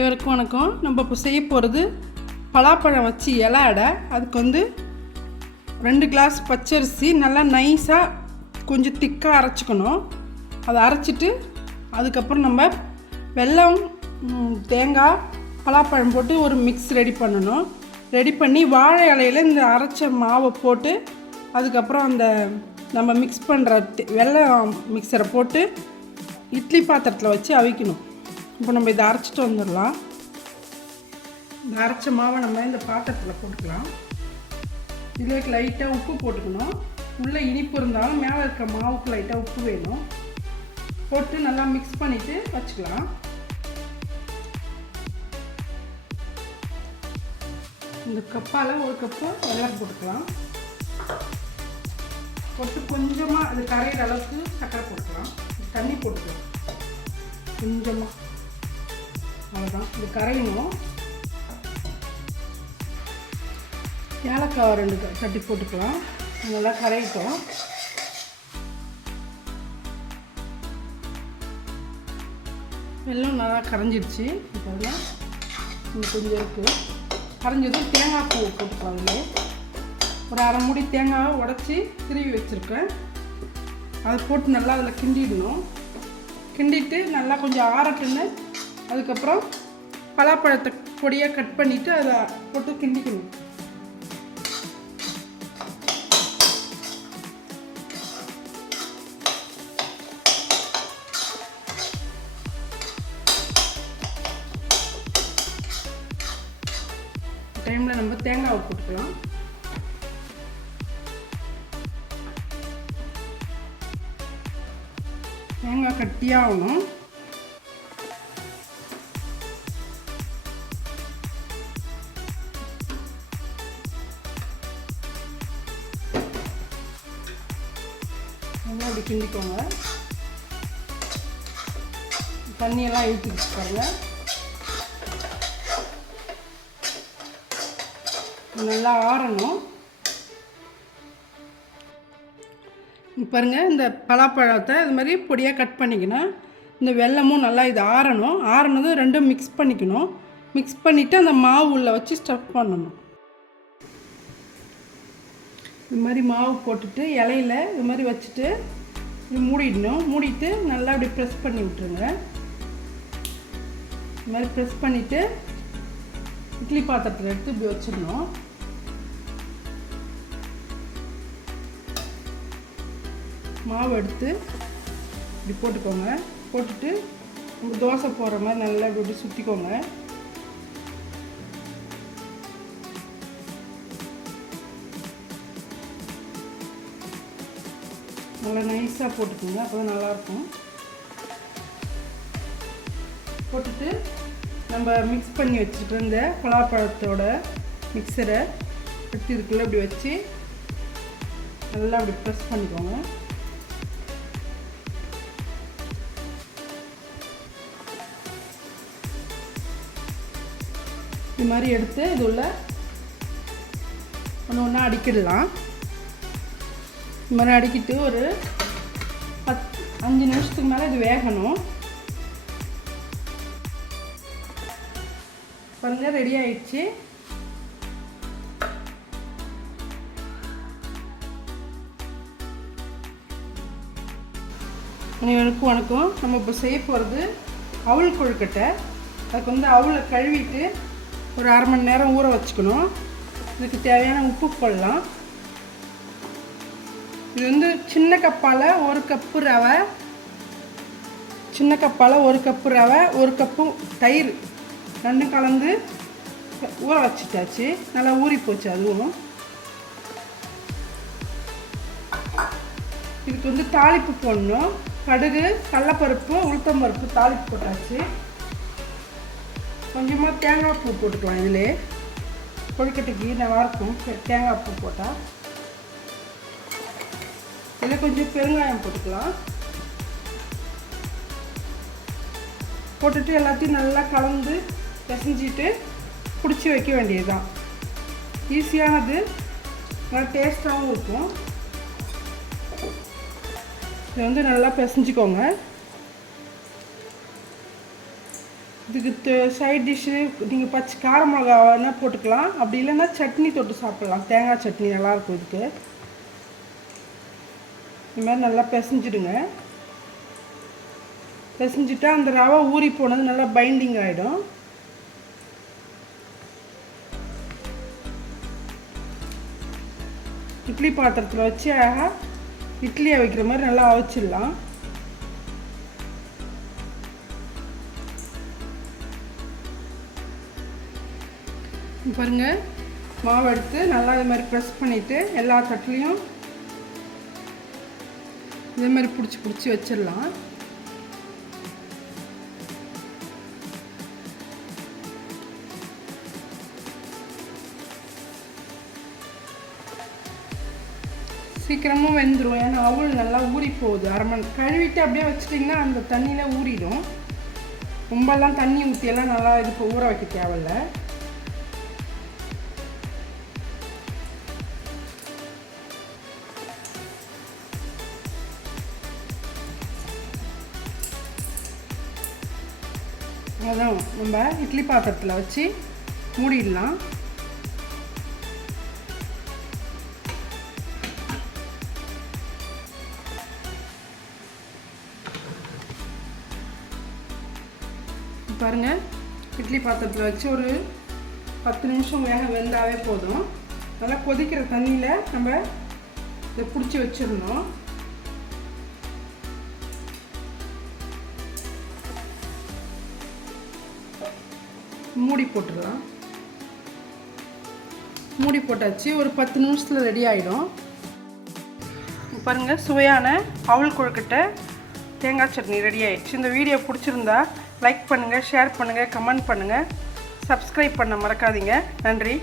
இவருக்கு வணக்கம். நம்ம இப்போ செய்ய போகிறது பலாப்பழம் வச்சு இலை அடை. அதுக்கு 2 கிளாஸ் பச்சரிசி நல்லா நைஸாக கொஞ்சம் திக்காக அரைச்சிக்கணும். அதை அரைச்சிட்டு அதுக்கப்புறம் நம்ம வெல்லம், தேங்காய், பலாப்பழம் போட்டு ஒரு மிக்ஸ் ரெடி பண்ணணும். ரெடி பண்ணி வாழை இலையில் இந்த அரைச்ச மாவை போட்டு அதுக்கப்புறம் அந்த நம்ம மிக்ஸ் பண்ணுற வெல்லம் மிக்சரை போட்டு இட்லி பாத்திரத்தில் வச்சு அவிக்கணும். இப்போ நம்ம இதை அரைச்சிட்டு வந்துடலாம். இந்த அரைச்ச மாவை நம்ம இந்த பாத்திரத்தில் போட்டுக்கலாம். இதில் லைட்டாக உப்பு போட்டுக்கணும். உள்ளே இனிப்பு இருந்தாலும் மேலே இருக்கிற மாவுக்கு லைட்டாக உப்பு வேணும். போட்டு நல்லா மிக்ஸ் பண்ணிவிட்டு வச்சுக்கலாம். இந்த கப்பால் 1 கப்பு வெல்லம் போட்டுக்கலாம். போட்டு கொஞ்சமாக அது கரையிற அளவுக்கு சர்க்கரை போட்டுக்கலாம். தண்ணி போட்டுக்கலாம் கொஞ்சமாக, அவ்வளோதான். இது கரையணும். ஏலக்காய் 2 தட்டி போட்டுக்கலாம். நல்லா கரையிட்டோம். வெல்லம் நல்லா கரைஞ்சிடுச்சு. இப்போ இன்னும் கொஞ்சம் இருக்குது. கரைஞ்சதும் தேங்காய் பூ போட்டுக்கலாம். அதில் ஒரு அரை மூடி தேங்காவை உடச்சி திருவி வச்சுருக்கேன். அதை போட்டு நல்லா அதில் கிண்டிடணும். கிண்டிட்டு நல்லா கொஞ்சம் ஆறட்டுன்னு அதுக்கப்புறம் பலாப்பழத்தை பொடியாக கட் பண்ணிவிட்டு அதை போட்டு கிண்டிக்கணும். டைமில் நம்ம தேங்காவை போட்டுக்கலாம். தேங்காய் கட்டியாகணும். நல்லா அப்படி கிண்டிக்கோங்க. தண்ணியெல்லாம் ஊற்றிக்கிட்டு பாருங்க. நல்லா ஆறணும். பாருங்கள், இந்த பலாப்பழத்தை இது மாதிரி பொடியாக கட் பண்ணிக்கணும். இந்த வெல்லமும் நல்லா இது ஆறணும். ஆறினதும் ரெண்டும் மிக்ஸ் பண்ணிக்கணும். மிக்ஸ் பண்ணிவிட்டு அந்த மாவு உள்ள வச்சு ஸ்டஃப் பண்ணணும். இது மாதிரி மாவு போட்டுட்டு இலையில இது மாதிரி வச்சுட்டு இது மூடிடணும். மூடிட்டு நல்லா அப்படி ப்ரெஸ் பண்ணி விட்டுருங்க. இது மாதிரி ப்ரெஸ் பண்ணிவிட்டு இட்லி பாத்திரத்தில் எடுத்து இப்படி வச்சிடணும். மாவு எடுத்து இப்படி போட்டுக்கோங்க. போட்டுட்டு நம்ம தோசை போடுற மாதிரி நல்லா இப்படி சுற்றிக்கோங்க. நல்லா நைஸாக போட்டுக்கோங்க. அப்போ தான் நல்லாயிருக்கும். போட்டுட்டு நம்ம மிக்ஸ் பண்ணி வச்சுட்டு இந்த பலாப்பழத்தோட மிக்சரை எடுத்து இதுக்குள்ளே இப்படி வச்சு நல்லா அப்படி ப்ரெஸ் பண்ணிக்கோங்க. இது மாதிரி எடுத்து இது உள்ள ஒன்று அடிக்கிடலாம். இது மாதிரி அடிக்கிட்டு ஒரு 5 நிமிஷத்துக்கு மேலே இது வேகணும். பாருங்க, ரெடி ஆயிடுச்சு. அனைவருக்கும் வணக்கம். நம்ம இப்போ செய்ய போகிறது அவல் கொழுக்கட்டை. அதுக்கு அவலை கழுவிட்டு ஒரு அரை மணி நேரம் ஊற வச்சுக்கணும். இதுக்கு தேவையான உப்பு போடலாம். இது சின்ன கப்பால் 1 கப்பு ரவை, சின்ன கப்பால் 1 கப்பு ரவை, 1 கப்பு தயிர் ரெண்டும் கலந்து ஊற வச்சுட்டாச்சு. நல்லா ஊறி போச்சு. அதுவும் இதுக்கு தாளிப்பு போடணும். கடுகு, கடலைப்பருப்பு, உளுத்தம்பருப்பு தாளிப்பு போட்டாச்சு. கொஞ்சமாக தேங்காய் பூ போட்டுக்கலாம். இதிலே கொழுக்கட்டைக்கு நல்லாயிருக்கும் தேங்காய் பூ போட்டால். இதில் கொஞ்சம் பெருங்காயம் போட்டுக்கலாம். போட்டுட்டு எல்லாத்தையும் நல்லா கலந்து பிசைஞ்சிட்டு பிடிச்சி வைக்க வேண்டியது தான். ஈஸியானது, நல்லா டேஸ்ட்டாகவும் இருக்கும். இதை நல்லா பிசைஞ்சிக்கோங்க. இதுக்கு சைட் டிஷ்ஷு நீங்கள் பச்சை கார மிளகா வேணால் போட்டுக்கலாம், அப்படி இல்லைன்னா சட்னி தொட்டு சாப்பிட்லாம். தேங்காய் சட்னி நல்லாயிருக்கும் இதுக்கு. இது மாதிரி நல்லா பிசைஞ்சிடுங்க. பிசைஞ்சிட்டா அந்த ரவை ஊறி போனது நல்லா பைண்டிங் ஆகிடும். இட்லி பாத்திரத்தில் வச்சு அழகாக இட்லியை வைக்கிற மாதிரி நல்லா அவிச்சிடலாம். பாருங்கள், மாவு எடுத்து நல்லா இது மாதிரி ப்ரெஸ் பண்ணிவிட்டு எல்லா தட்டுலேயும் இதே மாதிரி பிடிச்சி வச்சிடலாம். சீக்கிரமும் வெந்துடும், ஏன்னா அவள் நல்லா ஊறி போகுது. அரை மணி கழுவிட்டு அப்படியே வச்சிட்டிங்கன்னா அந்த தண்ணியில் ஊறிடும். ரொம்பலாம் தண்ணி ஊற்றியெல்லாம் நல்லா இதுக்கு ஊற வைக்க தேவையில்ல. அதான் நம்ம இட்லி பாத்திரத்தில் வச்சு மூடிடலாம். பாருங்கள், இட்லி பாத்திரத்தில் வச்சு ஒரு 10 நிமிஷம் வெந்தாவே போதும். நல்லா கொதிக்கிற தண்ணியில் நம்ம இதை பிடிச்சி வச்சிடணும். மூடி போட்டுடலாம். மூடி போட்டாச்சு, ஒரு 10 நிமிஷத்தில் ரெடி ஆகிடும். பாருங்கள், சுவையான அவல் கொழுக்கட்டை தேங்காய் சட்னி ரெடி ஆகிடுச்சு. இந்த வீடியோ பிடிச்சிருந்தா லைக் பண்ணுங்கள், ஷேர் பண்ணுங்கள், கமெண்ட் பண்ணுங்கள், சப்ஸ்கிரைப் பண்ண மறக்காதீங்க. நன்றி.